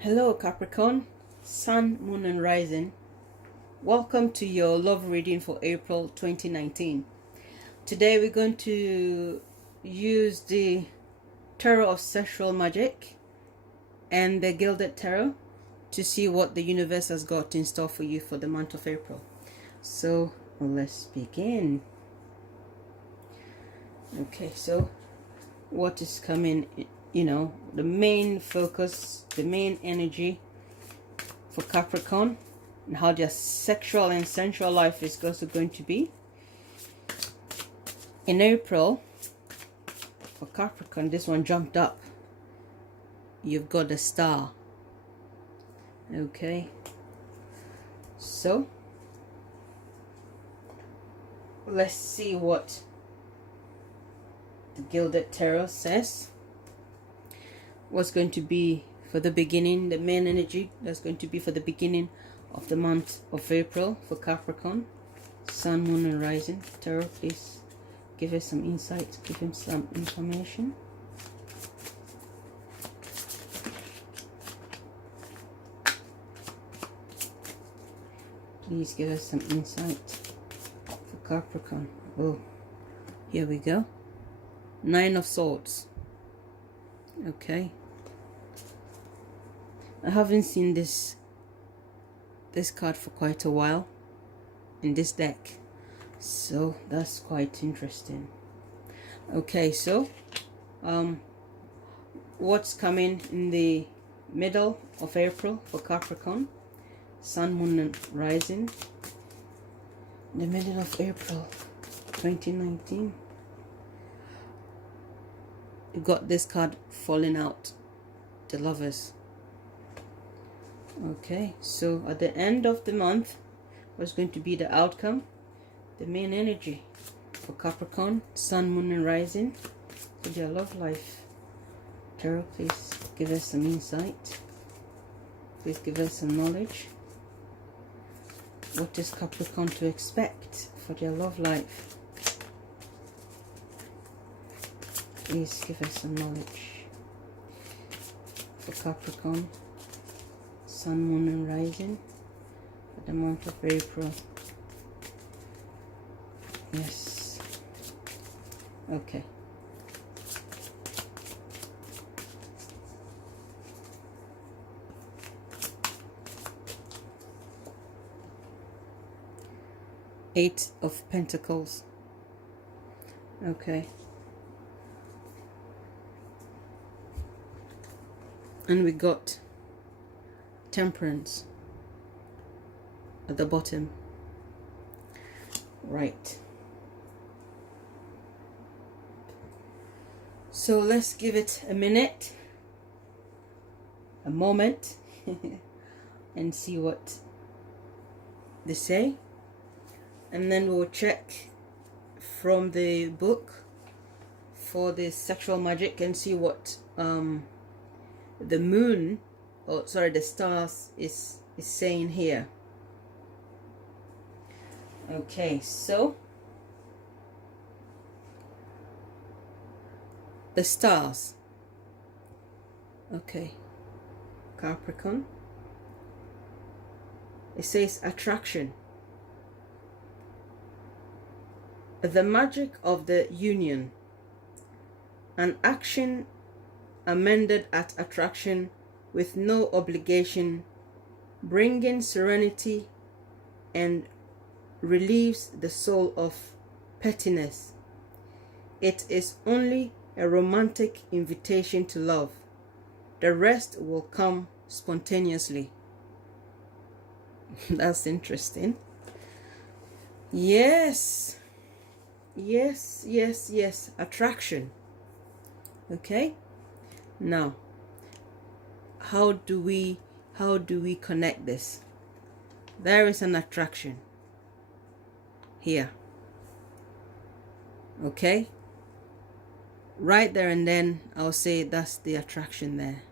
Hello Capricorn, Sun, Moon and Rising. Welcome to your love reading for April 2019. Today we're going to use the Tarot of Sexual Magic and the Gilded Tarot to see what the universe has got in store for you for the month of April. So let's begin. Okay, so what is coming, the main focus, the main energy for Capricorn and how their sexual and sensual life is also going to be in April. For Capricorn, this one jumped up. You've got the Star. Okay, so let's see what the Gilded Tarot says. What's going to be for the beginning, the main energy that's going to be for the beginning of the month of April for Capricorn, Sun, Moon and Rising. Tarot, please give us some insight, give him some information. Please give us some insight for Capricorn. Oh, here we go. Nine of Swords. Okay, I haven't seen this card for quite a while in this deck, so that's quite interesting. Okay, so what's coming in the middle of April for Capricorn, Sun, Moon and Rising, the middle of April 2019. You got this card falling out, the Lovers. Okay, so at the end of the month, what's going to be the outcome, the main energy for Capricorn, Sun, Moon and Rising, for their love life. Tarot, please give us some insight. Please give us some knowledge. What is Capricorn to expect for their love life? Please give us some knowledge for Capricorn, Sun, Moon and Rising for the month of April. Yes. Okay. Eight of Pentacles. Okay. And we got Temperance at the bottom. Right. So let's give it a minute, a moment, and see what they say. And then we'll check from the book for the sexual magic and see what the moon, or sorry, the stars is saying here. Okay, so the stars. Okay, Capricorn, it says attraction. The magic of the union, an action amended at attraction with no obligation, bringing serenity and relieves the soul of pettiness. It is only a romantic invitation to love. The rest will come spontaneously. That's interesting. Yes. Yes, yes, yes. Attraction. Okay. Now, how do we connect this? There is an attraction here. Okay, right there and then I'll say that's the attraction there.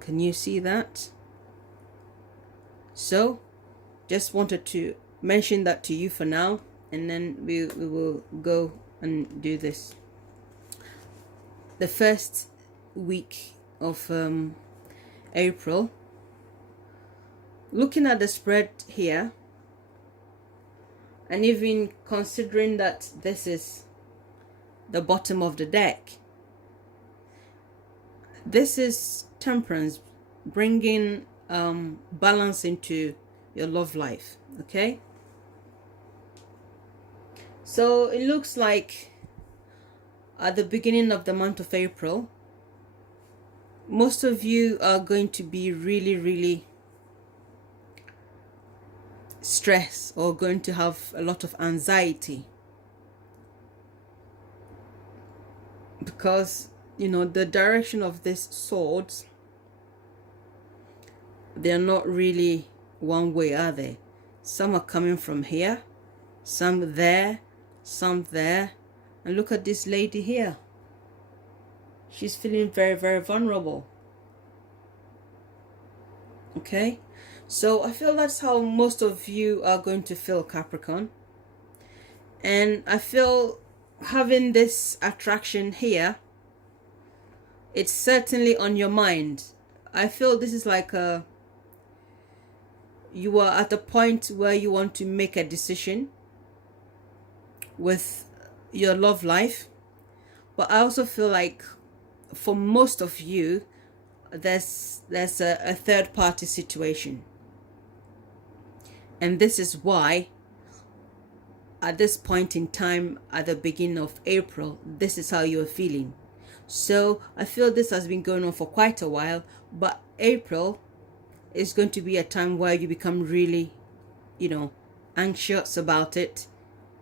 Can you see that? So just wanted to mention that to you for now, and then we will go and do this. The first week of April, looking at the spread here, and even considering that this is the bottom of the deck, this is Temperance, bringing balance into your love life. Okay, so it looks like at the beginning of the month of April, most of you are going to be really stressed, or going to have a lot of anxiety, because the direction of these swords, they're not really one way, are they? Some are coming from here, some there, some there. And look at this lady here. She's feeling very vulnerable. Okay, so I feel that's how most of you are going to feel, Capricorn. And I feel having this attraction here, it's certainly on your mind. I feel this is like you are at a point where you want to make a decision with your love life. But I also feel like for most of you, there's a third party situation. And this is why at this point in time, at the beginning of April, this is how you're feeling. So I feel this has been going on for quite a while, but April is going to be a time where you become really, anxious about it,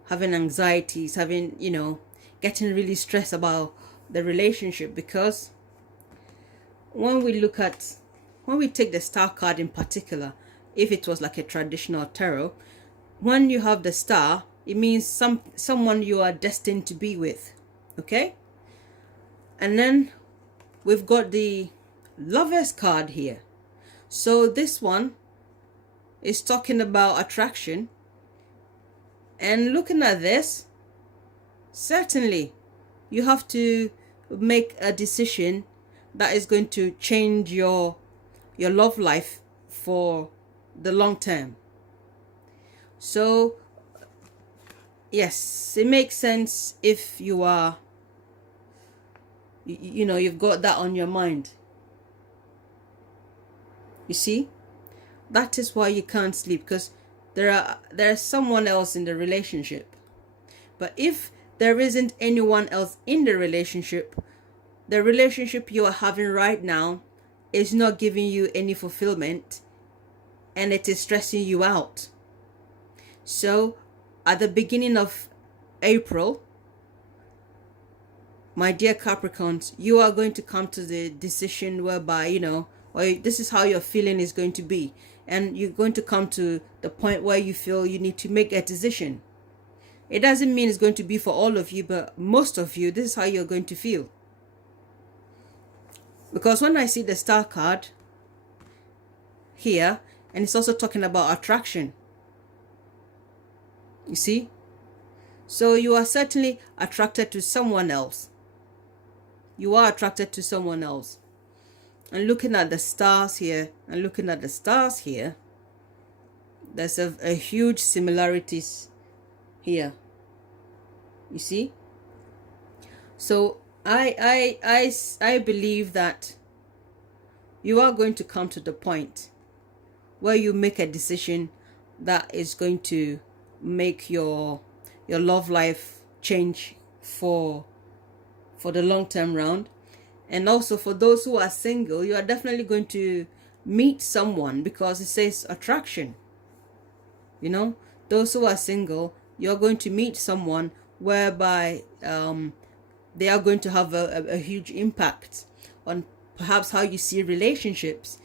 having anxieties, getting really stressed about the relationship. Because when we take the star card in particular, if it was like a traditional tarot, when you have the star, it means someone you are destined to be with. Okay, and then we've got the Lovers card here. So this one is talking about attraction. And looking at this, certainly you have to make a decision that is going to change your love life for the long term. So yes, it makes sense if you are, you've got that on your mind. You see, that is why you can't sleep, because there's someone else in the relationship. But if there isn't anyone else in the relationship you are having right now is not giving you any fulfillment, and it is stressing you out. So at the beginning of April, my dear Capricorns, you are going to come to the decision whereby, or this is how your feeling is going to be. And you're going to come to the point where you feel you need to make a decision. It doesn't mean it's going to be for all of you, but most of you, this is how you're going to feel. Because when I see the star card here, and it's also talking about attraction. You see? So you are certainly attracted to someone else. You are attracted to someone else. And looking at the stars here, and looking at the stars here, there's a huge similarities here. You see? So I believe that you are going to come to the point where you make a decision that is going to make your love life change for the long term round. And also for those who are single, you are definitely going to meet someone, because it says attraction. Those who are single, you're going to meet someone whereby they are going to have a huge impact on perhaps how you see relationships.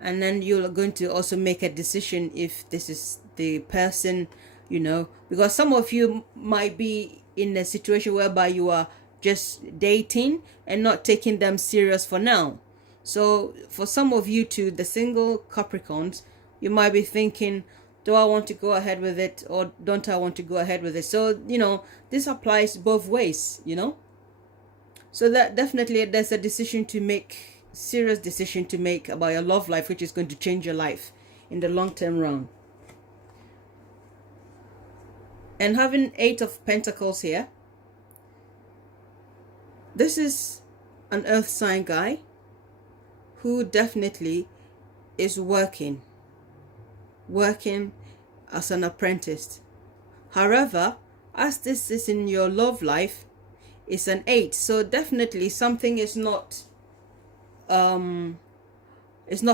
And then you're going to also make a decision if this is the person, because some of you might be in a situation whereby you are just dating and not taking them serious for now. So for some of you, to the single Capricorns, you might be thinking, do I want to go ahead with it, or don't I want to go ahead with it? So this applies both ways. So that definitely there's a decision to make serious decision to make about your love life, which is going to change your life in the long-term run. And having 8 of Pentacles here, this is an earth sign guy who definitely is working as an apprentice. However, as this is in your love life, it's an 8, so definitely something is not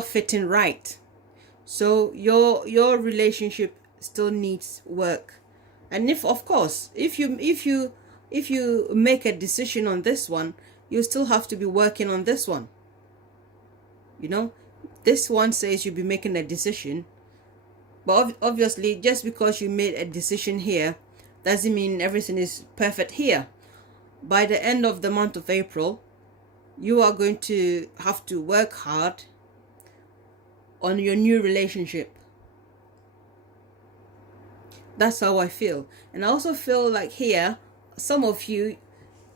fitting right. So your relationship still needs work. And if you make a decision on this one, you still have to be working on this one. You know, this one says you'll be making a decision, but obviously just because you made a decision here doesn't mean everything is perfect here. By the end of the month of April, you are going to have to work hard on your new relationship. That's how I feel. And I also feel like here, some of you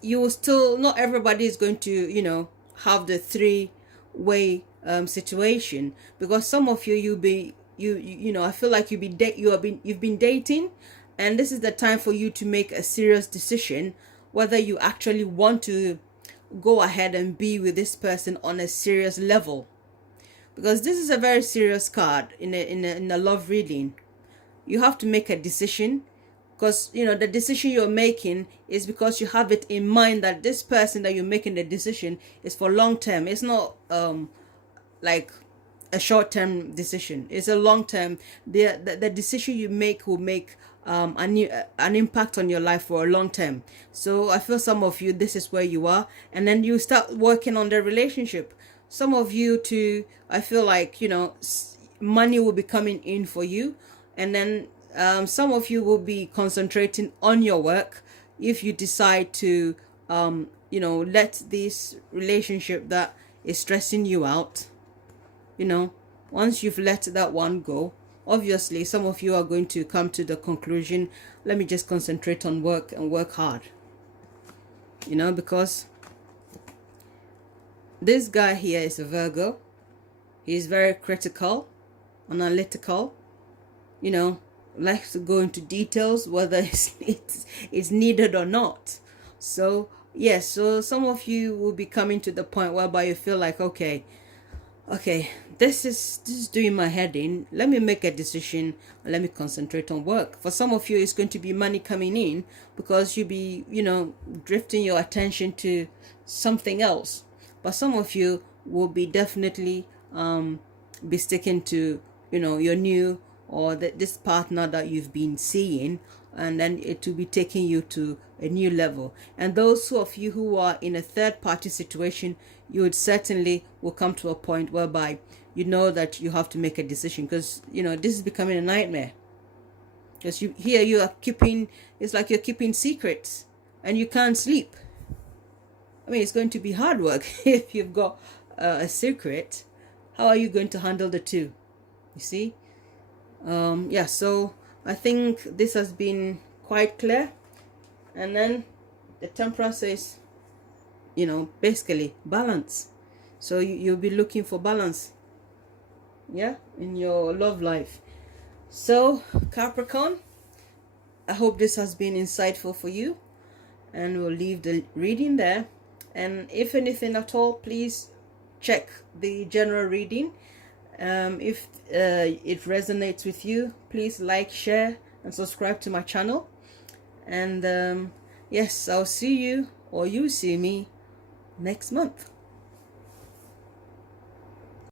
will still, not everybody is going to, you know, have the 3-way situation, because some of you I feel like you've been dating, and this is the time for you to make a serious decision whether you actually want to go ahead and be with this person on a serious level, because this is a very serious card in a love reading. You have to make a decision, because you know the decision you're making is because you have it in mind that this person that you're making the decision is for long term. It's not like a short-term decision. It's a long-term. The decision you make will make an impact on your life for a long term. So I feel some of you, this is where you are, and then you start working on the relationship. Some of you too, I feel like, you know, money will be coming in for you, and then some of you will be concentrating on your work if you decide to you know, let this relationship that is stressing you out, you know, once you've let that one go, obviously some of you are going to come to the conclusion, let me just concentrate on work and work hard, you know, because this guy here is a Virgo. He's very critical, analytical, you know, likes to go into details whether it's needed or not. So yes, so some of you will be coming to the point whereby you feel like, okay, this is doing my head in. Let me make a decision. Let me concentrate on work. For some of you, it's going to be money coming in because you'll be, you know, drifting your attention to something else. But some of you will be definitely be sticking to, you know, your new or this partner that you've been seeing, and then it will be taking you to a new level. And those of you who are in a third party situation, you would certainly will come to a point whereby you know that you have to make a decision, because you know this is becoming a nightmare, because you are keeping, it's like you're keeping secrets and you can't sleep. I mean, it's going to be hard work if you've got a secret. How are you going to handle the two? You see? Yeah, so I think this has been quite clear. And then the Temperance says, you know, basically balance. So you'll be looking for balance, yeah, in your love life. So Capricorn, I hope this has been insightful for you, and we'll leave the reading there. And if anything at all, please check the general reading. If it resonates with you, please like, share, and subscribe to my channel. And yes, I'll see you, or you see me, next month.